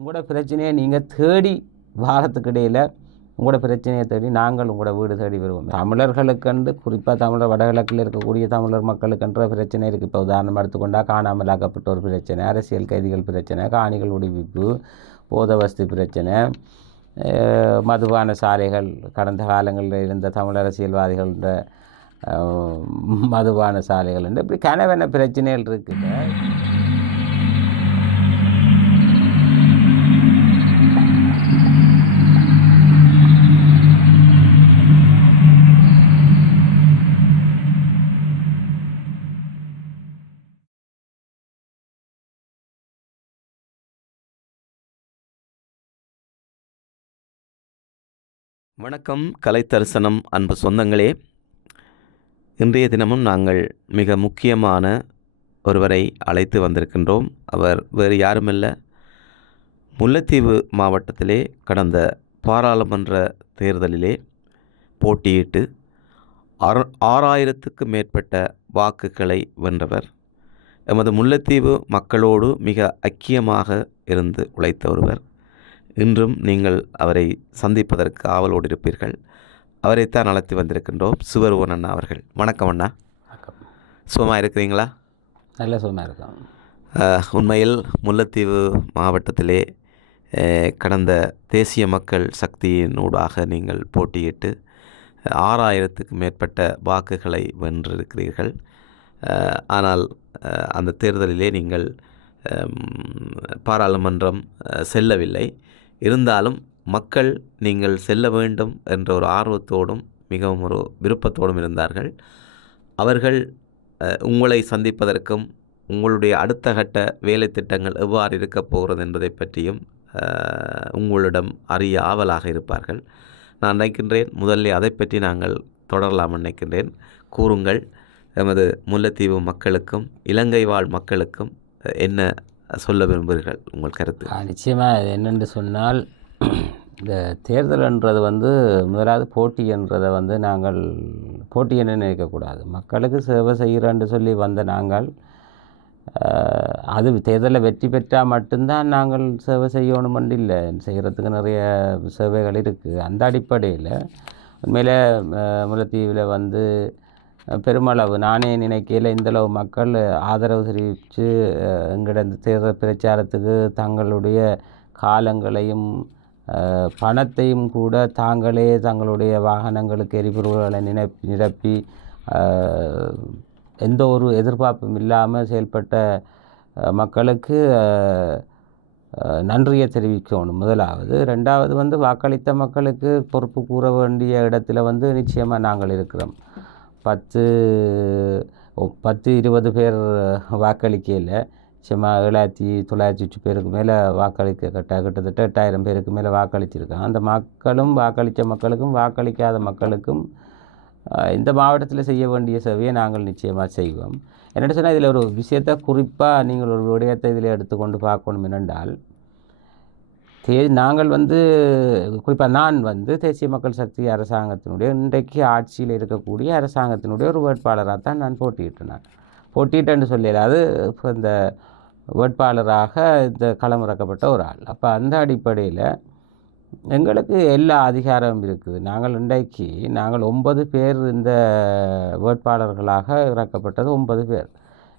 உங்களோட பிரச்சனையை நீங்கள் தேடி வாரத்துக்கு இடையில் உங்களோட பிரச்சனையை தேடி நாங்கள் உங்களோட வீடு தேடி வருவோம். தமிழர்களுக்கென்று குறிப்பாக தமிழர் வடகிழக்கில் இருக்கக்கூடிய தமிழர் மக்களுக்கென்ற பிரச்சனை இருக்குது. இப்போ உதாரணம் எடுத்துக்கொண்டால் காணாமலாக்கப்பட்ட ஒரு பிரச்சனை, அரசியல் கைதிகள் பிரச்சனை, காணிகள் விடுவிப்பு, போதவஸ்து பிரச்சனை, மதுபான சாலைகள், கடந்த காலங்களில் இருந்த தமிழ் அரசியல்வாதிகள மதுபான சாலைகள் என்று இப்படி கனவென பிரச்சனைகள் இருக்குது. வணக்கம் கலைத்தரிசனம் அன்பு சொந்தங்களே. இன்றைய தினமும் நாங்கள் மிக முக்கியமான ஒருவரை அழைத்து வந்திருக்கின்றோம். அவர் வேறு யாருமில்ல, முல்லைத்தீவு மாவட்டத்திலே கடந்த பாராளுமன்ற தேர்தலிலே போட்டியிட்டு 6000க்கு மேற்பட்ட வாக்குகளை வென்றவர். எமது முல்லைத்தீவு மக்களோடு மிக ஐக்கியமாக இருந்து உழைத்த ஒருவர். இன்றும் நீங்கள் அவரை சந்திப்பதற்கு ஆவலோடு இருப்பீர்கள். அவரைத்தான் அழைத்து வந்திருக்கின்றோம். சிவருவன் அண்ணா அவர்கள். வணக்கம் அண்ணா. வணக்கம். சுகமாக இருக்கிறீங்களா? நல்ல சுகமாக இருக்கும். உண்மையில் முல்லைத்தீவு மாவட்டத்திலே கடந்த தேசிய மக்கள் சக்தியினூடாக நீங்கள் போட்டியிட்டு 6000க்கு மேற்பட்ட வாக்குகளை வென்றிருக்கிறீர்கள். ஆனால் அந்த தேர்தலிலே நீங்கள் பாராளுமன்றம் செல்லவில்லை. இருந்தாலும் மக்கள் நீங்கள் செல்ல வேண்டும் என்ற ஒரு ஆர்வத்தோடும் மிகவும் ஒரு விருப்பத்தோடும் இருந்தார்கள். அவர்கள் உங்களை சந்திப்பதற்கும் உங்களுடைய அடுத்த கட்ட வேலை திட்டங்கள் எவ்வாறு இருக்கப் போகிறது என்பதை பற்றியும் உங்களிடம் அறிய ஆவலாக இருப்பார்கள். நான் நினைக்கின்றேன் முதலில் அதை பற்றி நாங்கள் தொடரலாம் நினைக்கின்றேன். கூறுங்கள், எமது முல்லைத்தீவு மக்களுக்கும் இலங்கை வாழ் மக்களுக்கும் என்ன சொல்ல விரும்புகிறீர்கள், உங்கள் கருத்து? நிச்சயமாக இது என்னென்று சொன்னால், இந்த தேர்தல்ன்றது முதலாவது போட்டி என்றதை நாங்கள் போட்டி என்று நினைக்கக்கூடாது. மக்களுக்கு சேவை செய்கிறேன்னு சொல்லி வந்த நாங்கள் அது தேர்தலில் வெற்றி பெற்றால் மட்டும்தான் நாங்கள் சேவை செய்யணுமென்று இல்லை, செய்கிறதுக்கு நிறைய சேவைகள் இருக்குது. அந்த அடிப்படையில் உண்மையில் முல்லைத்தீவில் பெருமளவு நானே நினைக்கையில் இந்தளவு மக்கள் ஆதரவு தெரிவித்து எங்களோட இந்த தேர்தல் பிரச்சாரத்துக்கு தங்களுடைய காலங்களையும் பணத்தையும் கூட தாங்களே தங்களுடைய வாகனங்களுக்கு எரிபொருள்களை நிரப்பி எந்த ஒரு எதிர்பார்ப்பும் இல்லாமல் செயல்பட்ட மக்களுக்கு நன்றியை தெரிவிக்கணும் முதலாவது. ரெண்டாவது வாக்களித்த மக்களுக்கு பொறுப்பு கூற வேண்டிய இடத்துல நிச்சயமாக நாங்கள் இருக்கிறோம். 10-20 பேர் வாக்களிக்கையில் சும்மா 7900 பேருக்கு மேலே கிட்டத்தட்ட 8000 பேருக்கு மேலே வாக்களிச்சிருக்காங்க. அந்த மக்களும் வாக்களித்த மக்களுக்கும் வாக்களிக்காத மக்களுக்கும் இந்த மாவட்டத்தில் செய்ய வேண்டிய சேவையை நாங்கள் நிச்சயமாக செய்வோம். என்னென்னு சொன்னால், இதில் ஒரு விஷயத்தை குறிப்பாக நீங்கள் ஒரு விடயத்தை இதில் எடுத்துக்கொண்டு பார்க்கணும். என்னென்றால், நாங்கள் குறிப்பாக நான் தேசிய மக்கள் சக்தி அரசாங்கத்தினுடைய இன்றைக்கு ஆட்சியில் இருக்கக்கூடிய அரசாங்கத்தினுடைய ஒரு வேட்பாளராக தான் நான் போட்டியிட்டேன்னு சொல்லலாது. இப்போ இந்த வேட்பாளராக இந்த களமிறக்கப்பட்ட ஒரு ஆள். அப்போ அந்த அடிப்படையில் எங்களுக்கு எல்லா அதிகாரமும் இருக்குது. நாங்கள் 9 பேர் இந்த வேட்பாளர்களாக இறக்கப்பட்டது 9 பேர்.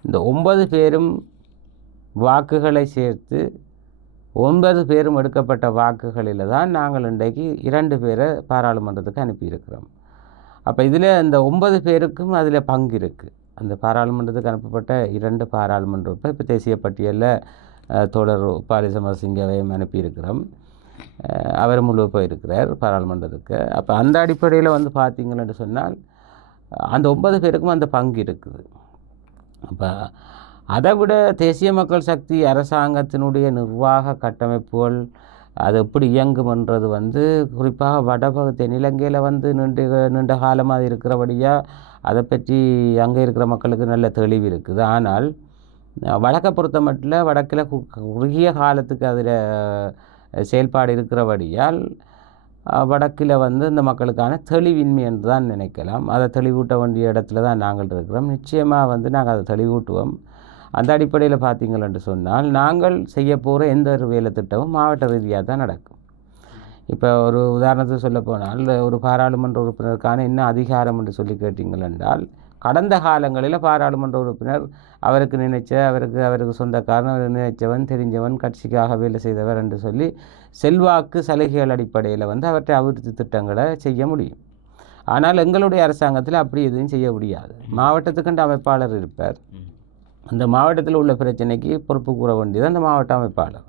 இந்த 9 பேரும் வாக்குகளை சேர்த்து 9 பேரும் எடுக்கப்பட்ட வாக்குகளில் தான் நாங்கள் இன்றைக்கு 2 பேரை பாராளுமன்றத்துக்கு அனுப்பியிருக்கிறோம். அப்போ இதில் இந்த 9 பேருக்கும் அதில் பங்கு இருக்குது. அந்த பாராளுமன்றத்துக்கு அனுப்பப்பட்ட 2 பாராளுமன்ற இப்போ தேசிய பட்டியலில் தோழர் உபாலி சமரசிங்கவையும் அனுப்பியிருக்கிறோம். அவர் முழு போயிருக்கிறார் பாராளுமன்றத்துக்கு. அப்போ அந்த அடிப்படையில் பார்த்தீங்கன்னு சொன்னால் அந்த 9 பேருக்கும் அந்த பங்கு இருக்குது. அப்போ அதை விட தேசிய மக்கள் சக்தி அரசாங்கத்தினுடைய நிர்வாக கட்டமைப்புகள் அது எப்படி இயங்கும்ன்றது குறிப்பாக தென்னிலங்கையில் நீண்ட காலமாக இருக்கிறபடியாக அதை பற்றி அங்கே இருக்கிற மக்களுக்கு நல்ல தெளிவு இருக்குது. ஆனால் வடக்கை பொறுத்த மட்டும் வடக்கில் குறுகிய காலத்துக்கு அதில் செயல்பாடு இருக்கிறபடியால் வடக்கில் இந்த மக்களுக்கான தெளிவின்மை என்று தான் நினைக்கலாம். அதை தெளிவூட்ட வேண்டிய இடத்துல தான் நாங்கள் இருக்கிறோம். நிச்சயமாக நாங்கள் அதை தெளிவூட்டுவோம். அந்த அடிப்படையில் பார்த்தீங்கள் என்று சொன்னால் நாங்கள் செய்ய போகிற எந்த ஒரு வேலை திட்டமும் மாவட்ட ரீதியாக தான் நடக்கும். இப்போ ஒரு உதாரணத்துக்கு சொல்ல போனால் ஒரு பாராளுமன்ற உறுப்பினருக்கான என்ன அதிகாரம் என்று சொல்லி கேட்டீங்கள் என்றால், கடந்த காலங்களில் பாராளுமன்ற உறுப்பினர் அவருக்கு சொந்தக்காரன், அவர் நினைச்சவன், தெரிஞ்சவன், கட்சிக்காக வேலை செய்தவர் என்று சொல்லி செல்வாக்கு சலுகைகள் அடிப்படையில் அவற்றை அபிவிருத்தி திட்டங்களை செய்ய முடியும். ஆனால் எங்களுடைய அரசாங்கத்தில் அப்படி எதுவும் செய்ய முடியாது. மாவட்டத்துக்கென்று அமைப்பாளர் இருப்பார். அந்த மாவட்டத்தில் உள்ள பிரச்சனைக்கு பொறுப்பு கூற வேண்டியது அந்த மாவட்ட அமைப்பாளர்.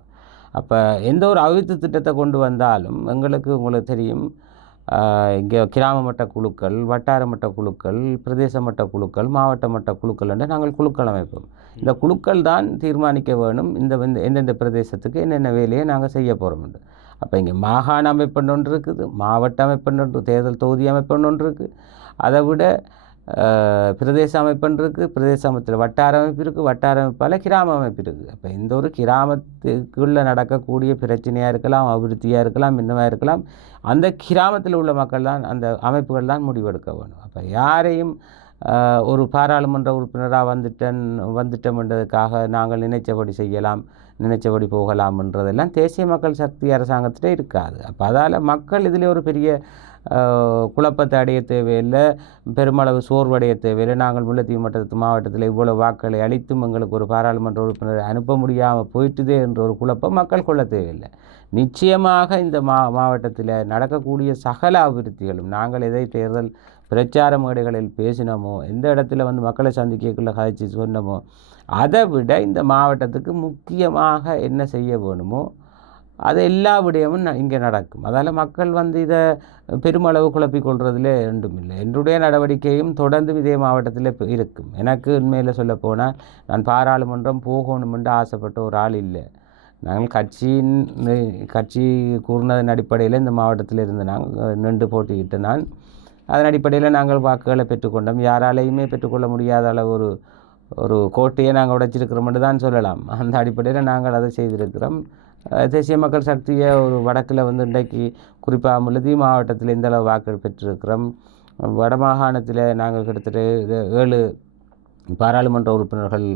அப்போ எந்த ஒரு அபிவிருத்தி திட்டத்தை கொண்டு வந்தாலும் உங்களுக்கு தெரியும், இங்கே கிராம மட்ட குழுக்கள், வட்டார மட்ட குழுக்கள், பிரதேச மட்ட குழுக்கள், மாவட்ட மட்ட குழுக்கள் என்று நாங்கள் குழுக்கள் அமைப்போம். இந்த குழுக்கள் தான் தீர்மானிக்க வேணும் எந்தெந்த பிரதேசத்துக்கு என்னென்ன வேலையை நாங்கள் செய்ய போகிறோம் என்று. அப்போ இங்கே மாகாண அமைப்புன்னு ஒன்று இருக்குது, மாவட்ட அமைப்புன்னு ஒன்று, தேர்தல் தொகுதி அமைப்புன்னு ஒன்று இருக்குது. அதை விட பிரதேச அமைப்புன்னு இருக்குது, பிரதேச அமைப்பில் வட்டார அமைப்பு இருக்குது, வட்டார அமைப்பால் கிராம அமைப்பு இருக்குது. அப்போ இந்த ஒரு கிராமத்துக்குள்ளே நடக்கக்கூடிய பிரச்சனையாக இருக்கலாம், அபிவிருத்தியாக இருக்கலாம், இன்னமாக இருக்கலாம், அந்த கிராமத்தில் உள்ள மக்கள் தான், அந்த அமைப்புகள் தான் முடிவெடுக்க வேணும். அப்போ யாரையும் ஒரு பாராளுமன்ற உறுப்பினராக வந்துட்டோம்ன்றதுக்காக நாங்கள் நினைச்சபடி செய்யலாம், நினைச்சபடி போகலாம்ன்றதெல்லாம் தேசிய மக்கள் சக்தி அரசாங்கத்தில் இருக்காது. அப்போ அதால் மக்கள் இதில் ஒரு பெரிய குழப்பத்தை அடைய தேவையில்லை, பெருமளவு சோர்வடைய தேவையில்லை. நாங்கள் முல்லைத்தீவு மாவட்டத்தில் இவ்வளோ வாக்களை அளித்தும் எங்களுக்கு ஒரு பாராளுமன்ற உறுப்பினரை அனுப்ப முடியாமல் போயிட்டுதே என்ற ஒரு குழப்பம் மக்கள் கொள்ள தேவையில்லை. நிச்சயமாக இந்த மாவட்டத்தில் நடக்கக்கூடிய சகல அபிவிருத்திகளும் நாங்கள் எதை தேர்தல் பிரச்சார மேடைகளில் பேசினோமோ, எந்த இடத்துல மக்களை சந்திக்கக்குள்ள கதைச்சி சொன்னோமோ, அதை விட இந்த மாவட்டத்துக்கு முக்கியமாக என்ன செய்ய வேணுமோ அது எல்லா விடயமும் இங்கே நடக்கும். அதால் மக்கள் இதை பெருமளவு குழப்பிக்கொள்றதுல ரெண்டும் இல்லை. என்னுடைய நடவடிக்கையும் தொடர்ந்து இதே மாவட்டத்தில் இருக்கும். எனக்கு உண்மையில் சொல்லப்போனால் நான் பாராளுமன்றம் போகணும் என்று ஆசைப்பட்ட ஒரு ஆள் இல்லை. நாங்கள் கட்சி கூறினதன் அடிப்படையில் இந்த மாவட்டத்தில் இருந்து நாங்கள் நின்று போட்டிக்கிட்டு அதன் அடிப்படையில் நாங்கள் வாக்குகளை பெற்றுக்கொண்டோம். யாராலையுமே பெற்றுக்கொள்ள முடியாத அளவு ஒரு கோட்டையை நாங்கள் உடைச்சிருக்கிறோம் தான் சொல்லலாம். அந்த அடிப்படையில் நாங்கள் அதை செய்திருக்கிறோம். தேசிய மக்கள் சக்தியை ஒரு வடக்கில் இன்றைக்கு குறிப்பாக முல்லைத்தீவு மாவட்டத்தில் இந்த அளவு வாக்கு பெற்றிருக்கிறோம். வடமாகாணத்தில் நாங்கள் கிட்டத்தட்ட 7 பாராளுமன்ற உறுப்பினர்கள்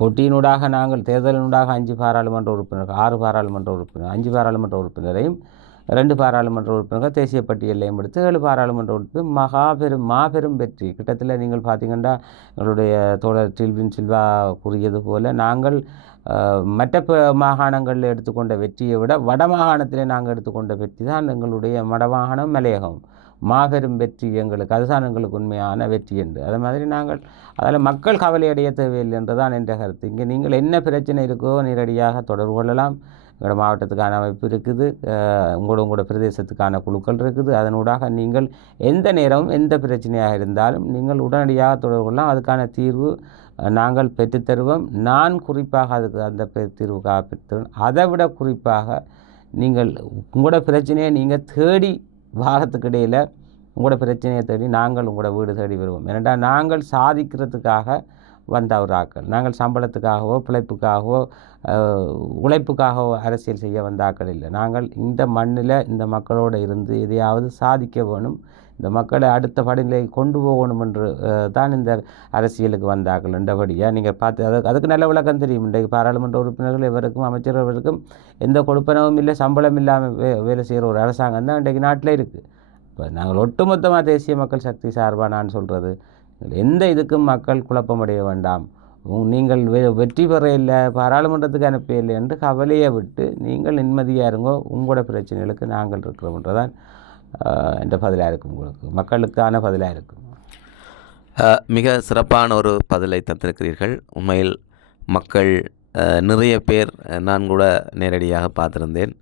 போட்டியினூடாக நாங்கள் தேர்தலினூடாக 5 பாராளுமன்ற உறுப்பினர்கள், 6 பாராளுமன்ற உறுப்பினர், 5 பாராளுமன்ற உறுப்பினரையும் 2 பாராளுமன்ற உறுப்பினர்கள் தேசிய பட்டியலையும் எடுத்து 7 பாராளுமன்ற உறுப்பினர் மாபெரும் வெற்றி. கிட்டத்தட்ட நீங்கள் பார்த்தீங்கன்னா எங்களுடைய தோழர் டில்வின் சில்வா கூறியது போல் நாங்கள் மற்ற மாகாணங்களில் எடுத்துக்கொண்ட வெற்றியை விட வடமாகாணத்தில் நாங்கள் எடுத்துக்கொண்ட வெற்றி தான் எங்களுடைய வடமாகாணம் மலையகம் மாபெரும் வெற்றி. எங்களுக்கு அதுதான் எங்களுக்கு உண்மையான வெற்றி என்று. அது மாதிரி நாங்கள் அதில் மக்கள் கவலையடைய தேவையில்லை என்று தான் என்ற கருத்து. இங்கே நீங்கள் என்ன பிரச்சனை இருக்கோ நேரடியாக தொடர்பு கொள்ளலாம். எங்களோட மாவட்டத்துக்கான அமைப்பு இருக்குது, உங்களோட பிரதேசத்துக்கான குழுக்கள் இருக்குது. அதனூடாக நீங்கள் எந்த நேரமும் எந்த பிரச்சனையாக இருந்தாலும் நீங்கள் உடனடியாக தொடர்பு கொள்ளலாம். அதுக்கான தீர்வு நாங்கள் பெற்றுத்தருவோம். நான் குறிப்பாக அதுக்கு அந்த தீர்வுக்காக பெற்றுத்தருவேன். அதை விட குறிப்பாக நீங்கள் உங்களோட பிரச்சனையை நீங்கள் தேடி வாரத்துக்கு இடையில் உங்களோட பிரச்சனையை தேடி நாங்கள் உங்களோட வீடு தேடி வருவோம். ஏனென்றால் நாங்கள் சாதிக்கிறதுக்காக வந்த ஒரு ஆக்கள், நாங்கள் சம்பளத்துக்காகவோ பிழைப்புக்காகவோ உழைப்புக்காகவோ அரசியல் செய்ய வந்த ஆக்கள் இல்லை. நாங்கள் இந்த மண்ணில் இந்த மக்களோடு இருந்து எதையாவது சாதிக்க வேணும், இந்த மக்களை அடுத்த படிநிலை கொண்டு போகணும் என்று தான் இந்த அரசியலுக்கு வந்தார்கள் என்றபடியாக நீங்கள் பார்த்து அதுக்கு நல்ல விளக்கம் தெரியும். இன்றைக்கு பாராளுமன்ற உறுப்பினர்கள் எவருக்கும் அமைச்சர்களுக்கும் எந்த கொடுப்பனவும் இல்லை, சம்பளம் இல்லாமல் வேலை செய்கிற ஒரு அரசாங்கம் தான் இன்றைக்கு நாட்டில் இருக்குது. இப்போ நாங்கள் ஒட்டுமொத்தமாக தேசிய மக்கள் சக்தி சார்பாக நான் சொல்கிறது, எந்த இதுக்கும் மக்கள் குழப்பமடைய வேண்டாம். நீங்கள் வெற்றி பெற இல்லை, பாராளுமன்றத்துக்கு அனுப்ப இல்லை என்று கவலையை விட்டு நீங்கள் நிம்மதியாக இருங்கோ. உங்களோட பிரச்சனைகளுக்கு நாங்கள் இருக்கிறோம்ன்றதான் என்ற பதிலாக இருக்கும். உங்களுக்கு மக்களுக்கான பதிலாக இருக்கும். மிக சிறப்பான ஒரு பதிலை தந்திருக்கிறீர்கள். உண்மையில் மக்கள் நிறைய பேர், நான் கூட நேரடியாக பார்த்துருந்தேன்,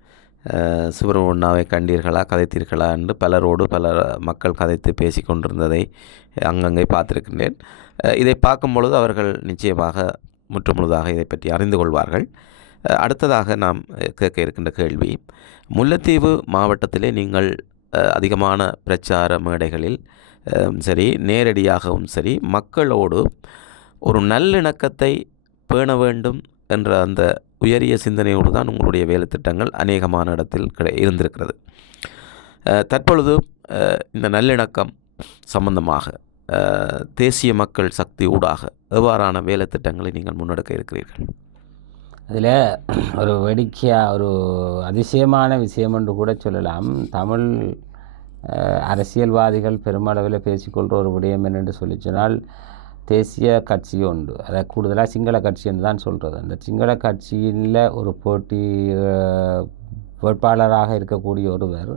சுப்பிரமணியாவை கண்டீர்களா, கதைத்தீர்களா என்று பலரோடு பல மக்கள் கதைத்து பேசி கொண்டிருந்ததை அங்கங்கே பார்த்துருக்கின்றேன். இதை பார்க்கும் பொழுது அவர்கள் நிச்சயமாக முற்றுமுழுதாக இதை பற்றி அறிந்து கொள்வார்கள். அடுத்ததாக நாம் கேட்க இருக்கின்ற கேள்வி, முல்லைத்தீவு மாவட்டத்திலே நீங்கள் அதிகமான பிரச்சார மேடைகளில் சரி, நேரடியாகவும் சரி, மக்களோடு ஒரு நல்லிணக்கத்தை பேண வேண்டும் என்ற அந்த உயரிய சிந்தனையோடு தான் உங்களுடைய வேலை திட்டங்கள் அநேகமான இடத்தில் இருந்திருக்கிறது. தற்பொழுது இந்த நல்லிணக்கம் சம்பந்தமாக தேசிய மக்கள் சக்தி ஊடாக எவ்வாறான வேலை திட்டங்களை நீங்கள் முன்னெடுக்க இருக்கிறீர்கள்? அதில் ஒரு வேடிக்கையாக ஒரு அதிசயமான விஷயம் என்று கூட சொல்லலாம். தமிழ் அரசியல்வாதிகள் பெருமளவில் பேசிக்கொள்கிற ஒரு விடயம் என்னென்று சொல்லி சொன்னால், தேசிய கட்சி உண்டு, அதை கூடுதலாக சிங்கள கட்சி என்று தான் சொல்கிறது. அந்த சிங்கள கட்சியில் ஒரு போட்டி வேட்பாளராக இருக்கக்கூடிய ஒருவர்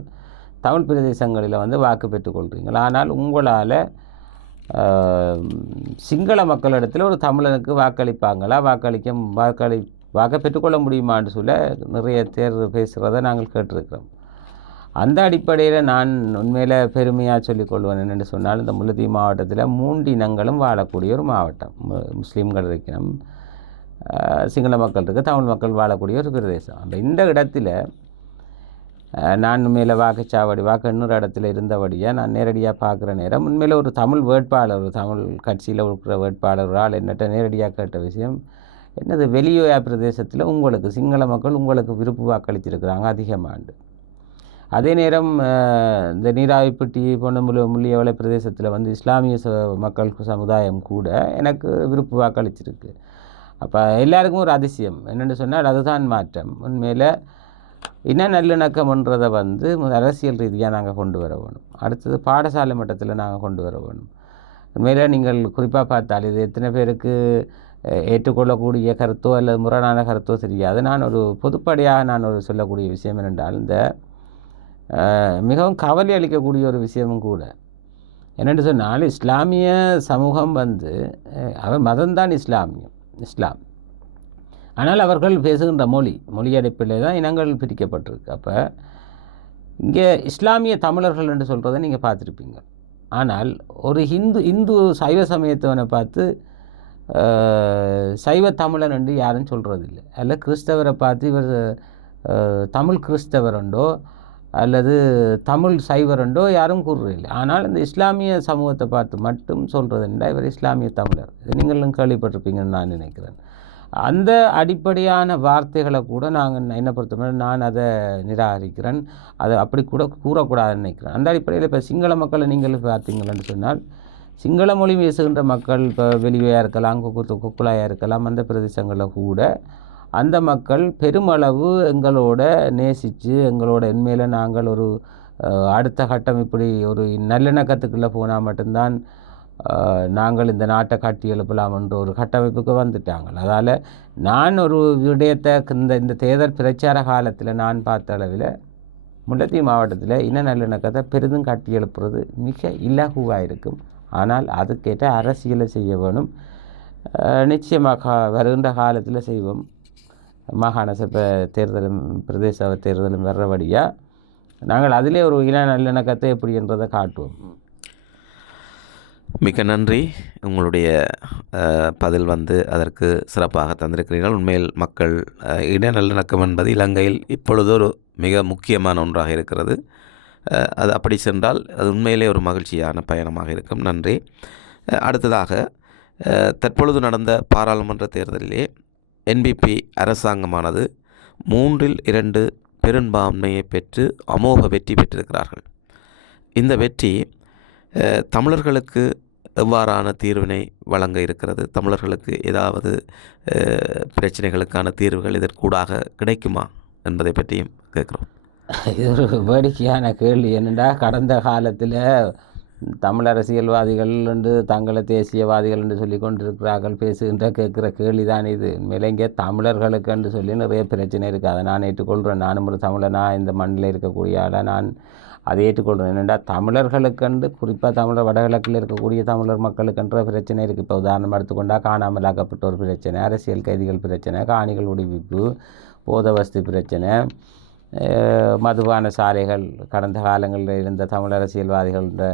தமிழ் பிரதேசங்களில் வந்து வாக்கு பெற்றுக்கொள்கிறீங்களா, ஆனால் உங்களால் சிங்கள மக்களிடத்தில் ஒரு தமிழனுக்கு வாக்களிப்பாங்களா, வாக்க பெற்றுக்கொள்ள முடியுமான்னு சொல்ல நிறைய பேர் பேசுகிறத நாங்கள் கேட்டிருக்கிறோம். அந்த அடிப்படையில் நான் உண்மையில் பெருமையாக சொல்லிக்கொள்வேன் என்னென்னு சொன்னால், இந்த முல்லைத்தீவு மாவட்டத்தில் 3 இனங்களும் வாழக்கூடிய ஒரு மாவட்டம். முஸ்லீம்கள் இருக்கணும், சிங்கள மக்கள் இருக்க, தமிழ் மக்கள் வாழக்கூடிய ஒரு பிரதேசம். அப்போ இந்த இடத்துல நான் உண்மையில் வாக்கு இன்னொரு இடத்துல இருந்தபடியாக நான் நேரடியாக பார்க்குற நேரம் உண்மையில் ஒரு தமிழ் வேட்பாளர், ஒரு தமிழ் கட்சியில் இருக்கிற வேட்பாளரால் என்னட்ட நேரடியாக கேட்ட விஷயம் என்னது, வெளியோயா பிரதேசத்தில் உங்களுக்கு சிங்கள மக்கள் உங்களுக்கு விருப்பு வாக்களித்திருக்கிறாங்க அதிகமாண்டு. அதே நேரம் இந்த நீராவிப்பட்டி போன்ற முள்ளியவளை பிரதேசத்தில் வந்து இஸ்லாமிய மக்கள் சமுதாயம் கூட எனக்கு விருப்பு வாக்களிச்சிருக்கு. அப்போ எல்லாருக்கும் ஒரு அதிசயம் என்னென்னு சொன்னால், அதுதான் மாற்றம். உண்மையில் இன நல்லிணக்கம்ன்றதை வந்து அரசியல் ரீதியாக நாங்கள் கொண்டு வர வேணும். அடுத்தது பாடசாலை மட்டத்தில் நாங்கள் கொண்டு வர வேணும். உண்மையில் நீங்கள் குறிப்பாக பார்த்தால் இது எத்தனை பேருக்கு ஏற்றுக்கொள்ளக்கூடிய கருத்தோ அல்லது முரணான கருத்தோ தெரியாது. நான் ஒரு பொதுப்படையாக நான் ஒரு சொல்லக்கூடிய விஷயம் என்னென்றால், இந்த மிகவும் கவலை அளிக்கக்கூடிய ஒரு விஷயமும் கூட என்னென்று சொன்னால், இஸ்லாமிய சமூகம் வந்து மதம்தான் இஸ்லாம், ஆனால் அவர்கள் பேசுகின்ற மொழி அடிப்படையில் தான் இனங்கள் பிரிக்கப்பட்டிருக்கு. அப்போ இங்கே இஸ்லாமிய தமிழர்கள் என்று சொல்கிறத நீங்கள் பார்த்துருப்பீங்க. ஆனால் ஒரு இந்து சைவ சமயத்தவனை பார்த்து சைவ தமிழன் என்று யாரும் சொல்கிறதில்லை. அல்ல கிறிஸ்தவரை பார்த்து இவர் தமிழ் கிறிஸ்தவருண்டோ அல்லது தமிழ் சைவருண்டோ யாரும் கூறுறதில்லை. ஆனால் இந்த இஸ்லாமிய சமூகத்தை பார்த்து மட்டும் சொல்கிறதுண்டா இவர் இஸ்லாமிய தமிழர். இது நீங்களும் கேள்விப்பட்டிருப்பீங்கன்னு நான் நினைக்கிறேன். அந்த அடிப்படையான வார்த்தைகளை கூட நாங்கள் என்னை பொறுத்தவரை நான் அதை நிராகரிக்கிறேன். அதை அப்படி கூட கூறக்கூடாதுன்னு நினைக்கிறேன். அந்த அடிப்படையில் இப்போ சிங்கள மக்களை நீங்கள் பார்த்தீங்கன்னு சொன்னால், சிங்கள மொழி பேசுகின்ற மக்கள் இப்போ வெளியாக இருக்கலாம், கொக்குலாயாக இருக்கலாம், அந்த பிரதேசங்களில் கூட அந்த மக்கள் பெருமளவு எங்களோட நேசித்து எங்களோட உண்மையில் நாங்கள் ஒரு அடுத்த கட்டம் இப்படி ஒரு நல்லிணக்கத்துக்குள்ளே போனால் மட்டும்தான் நாங்கள் இந்த நாட்டை கட்டி எழுப்பலாம் என்ற ஒரு கட்டமைப்புக்கு வந்துட்டாங்க. அதால் நான் ஒரு விடயத்தை இந்த தேர்தல் பிரச்சார காலத்தில் நான் பார்த்த அளவில் முல்லைத்தீவு மாவட்டத்தில் இன நல்லிணக்கத்தை பெரிதும் கட்டி எழுப்புறது மிக இலகுவாக இருக்கும். ஆனால் அதுக்கேற்ற அரசியலை செய்ய வேணும். நிச்சயமாக வருகின்ற காலத்தில் செய்வோம். மாகாண சபை தேர்தலும் பிரதேச சபை தேர்தலும் வர்றபடியாக நாங்கள் அதிலே ஒரு இன நல்லிணக்கத்தை எப்படி என்றதை காட்டுவோம். மிக்க நன்றி. உங்களுடைய பதில் வந்து அதற்கு சிறப்பாக தந்திருக்கிறீர்கள். உண்மையில் மக்கள் இன நல்லிணக்கம் என்பது இலங்கையில் இப்பொழுது ஒரு மிக முக்கியமான ஒன்றாக இருக்கிறது. அது அப்படி சென்றால் அது உண்மையிலே ஒரு மகிழ்ச்சியான பயணமாக இருக்கும். நன்றி. அடுத்ததாக தற்பொழுது நடந்த பாராளுமன்ற தேர்தலிலே என்பிபி அரசாங்கமானது 3/2 பெரும்பான்மையை பெற்று அமோக வெற்றி பெற்றிருக்கிறார்கள். இந்த வெற்றி தமிழர்களுக்கு எவ்வாறான தீர்வினை வழங்க இருக்கிறது? தமிழர்களுக்கு ஏதாவது பிரச்சனைகளுக்கான தீர்வுகள் இதற்கூடாக கிடைக்குமா என்பதை பற்றியும் கேட்குறோம். இது ஒரு வேடிக்கையான கேள்வி. என்னென்னா, கடந்த காலத்தில் தமிழ் அரசியல்வாதிகள் என்று தங்களை தேசியவாதிகள் என்று சொல்லி கொண்டிருக்கிறார்கள், பேசுகின்ற கேட்குற கேள்வி தான் இது. உண்மையிலே இங்கே தமிழர்களுக்கு என்று சொல்லி நிறைய பிரச்சனை இருக்குது. அதை நான் ஏற்றுக்கொள்கிறேன். நானும் ஒரு தமிழனாக இந்த மண்ணில் இருக்கக்கூடிய ஆளாக நான் அதை ஏற்றுக்கொள்கிறேன். என்னென்னா, தமிழர்களுக்கென்று குறிப்பாக தமிழர் வடகிழக்கில் இருக்கக்கூடிய தமிழர் மக்களுக்கென்ற பிரச்சனை இருக்குது. இப்போ உதாரணம் எடுத்துக்கொண்டால் காணாமலாக்கப்பட்ட ஒரு பிரச்சனை, அரசியல் கைதிகள் பிரச்சனை, காணிகள் விடுவிப்பு, போதவஸ்து பிரச்சனை, மதுபான சாலைகள், கடந்த காலங்களில் இருந்த தமிழ் அரசியல்வாதிகள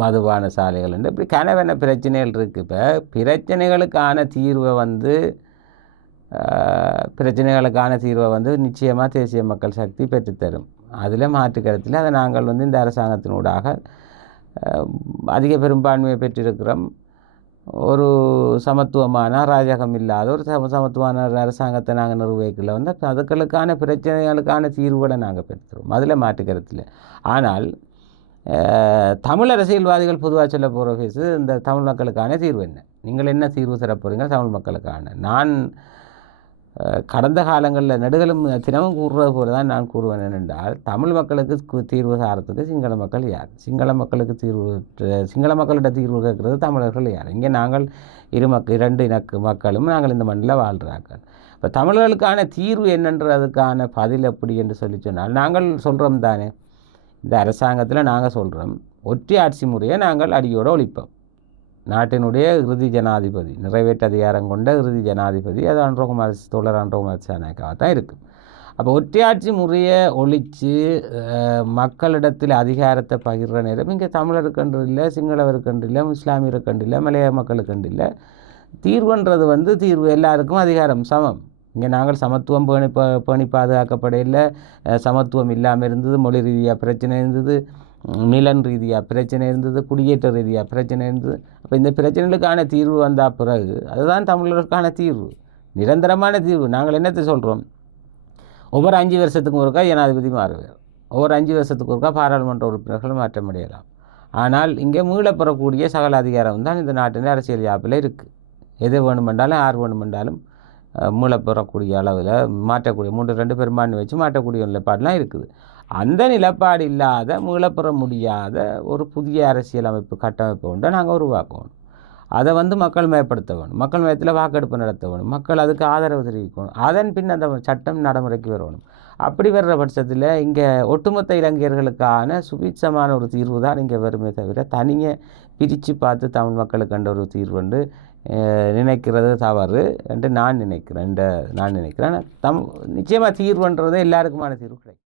மதுபான சாலைகள் என்று இப்படி கனவென பிரச்சனைகள் இருக்குது. இப்போ பிரச்சனைகளுக்கான தீர்வை வந்து நிச்சயமாக தேசிய மக்கள் சக்தி பெற்றுத்தரும். அதில் மாற்று கருத்தில் அதை நாங்கள் வந்து இந்த அரசாங்கத்தினூடாக அதிக பெரும்பான்மையை பெற்றிருக்கிறோம். ஒரு சமத்துவமான அராஜகம் இல்லாத ஒரு சமத்துவமான அரசாங்கத்தை நாங்கள் நிர்வகிக்கல வந்து அதுகளுக்கான பிரச்சனைகளுக்கான தீர்வுகளை நாங்கள் பெற்றுறோம். அதில் மாற்று கருத்தில். ஆனால் தமிழ் அரசியல்வாதிகள் பொதுவாக சொல்ல போகிற பேசு இந்த தமிழ் மக்களுக்கான தீர்வு என்ன, நீங்கள் என்ன தீர்வு தர போகிறீங்க தமிழ் மக்களுக்கான. நான் கடந்த காலங்களில் நெடுகளும் தினமும் கூறுறது போல தான் நான் கூறுவேன் என்னென்றால், தமிழ் மக்களுக்கு தீர்வு சாரத்துக்கு சிங்கள மக்கள் யார், சிங்கள மக்களுக்கு சிங்கள மக்களிட தீர்வு கேட்குறது தமிழர்கள் யார். இங்கே நாங்கள் இரண்டு இனக்கு மக்களும் நாங்கள் இந்த மண்ணில் வாழ்கிறார்கள். இப்போ தமிழர்களுக்கான தீர்வு என்னன்றதுக்கான பதில் எப்படி என்று சொல்லி சொன்னால், நாங்கள் சொல்கிறோம் தானே, இந்த அரசாங்கத்தில் நாங்கள் சொல்கிறோம் ஒற்றை ஆட்சி முறையை நாங்கள் அடியோடு ஒழிப்போம். நாட்டினுடைய இறுதி ஜனாதிபதி, நிறைவேற்று அதிகாரம் கொண்ட இறுதி ஜனாதிபதி அது தோழர் அன்றகுமார் திசாநாயக்காவாக தான் இருக்குது. அப்போ ஒற்றையாட்சி முறையை ஒழித்து மக்களிடத்தில் அதிகாரத்தை பகிர்ற நேரம் இங்கே தமிழருக்கன்று இல்லை, சிங்களவருக்கன்று இல்லை, இஸ்லாமியருக்கன்று இல்லை, மலைய மக்களுக்கன்று இல்லை. தீர்வுன்றது தீர்வு எல்லாருக்கும் அதிகாரம் சமம். இங்கே நாங்கள் சமத்துவம் பேணி பாதுகாக்கப்படையில் சமத்துவம் இல்லாமல் இருந்தது, மொழி ரீதியாக பிரச்சனை இருந்தது, நிலன் ரீதியாக பிரச்சனை இருந்தது, குடியேற்ற ரீதியாக பிரச்சனை இருந்தது. அப்போ இந்த பிரச்சனைகளுக்கான தீர்வு வந்தால் பிறகு அதுதான் தமிழர்களுக்கான தீர்வு, நிரந்தரமான தீர்வு. நாங்கள் என்னத்தை சொல்கிறோம், ஒவ்வொரு 5 வருஷத்துக்கும் ஒருக்கா ஜனாதிபதி மாறுவார், ஒவ்வொரு 5 வருஷத்துக்கு ஒருக்கா பாராளுமன்ற உறுப்பினர்கள் மாற்றமடையலாம். ஆனால் இங்கே மீளப்பெறக்கூடிய சகல அதிகாரம் தான் இந்த நாட்டின் அரசியல் யாப்பில் இருக்குது. எது வேணுமென்றாலும் யார் வேணுமென்றாலும் மீளப்பெறக்கூடிய அளவில் மாற்றக்கூடிய 3-2 பெரும்பான்மை வச்சு மாற்றக்கூடிய நிலைப்பாடெலாம் இருக்குது. அந்த நிலப்பாடு இல்லாத மீளப்பெற முடியாத ஒரு புதிய அரசியல் அமைப்பு கட்டமைப்பு ஒன்றை நாங்கள் உருவாக்கணும். அதை மக்கள் மயப்படுத்த வேணும், மக்கள் மயத்தில் வாக்கெடுப்பு நடத்த வேணும், மக்கள் அதுக்கு ஆதரவு தெரிவிக்கணும், அதன் பின் அந்த சட்டம் நடைமுறைக்கு வரணும். அப்படி வர்ற பட்சத்தில் இங்கே ஒட்டுமொத்த இளைஞர்களுக்கான சுபீட்சமான ஒரு தீர்வு தான் இங்கே வருமே தவிர, தனியை பிரித்து பார்த்து தமிழ் மக்களுக்கு கண்ட ஒரு தீர்வு என்று நினைக்கிறது தவறு என்று நான் நினைக்கிறேன். நிச்சயமாக தீர்வுன்றது எல்லாருக்குமான தீர்வு கிடைக்கும்.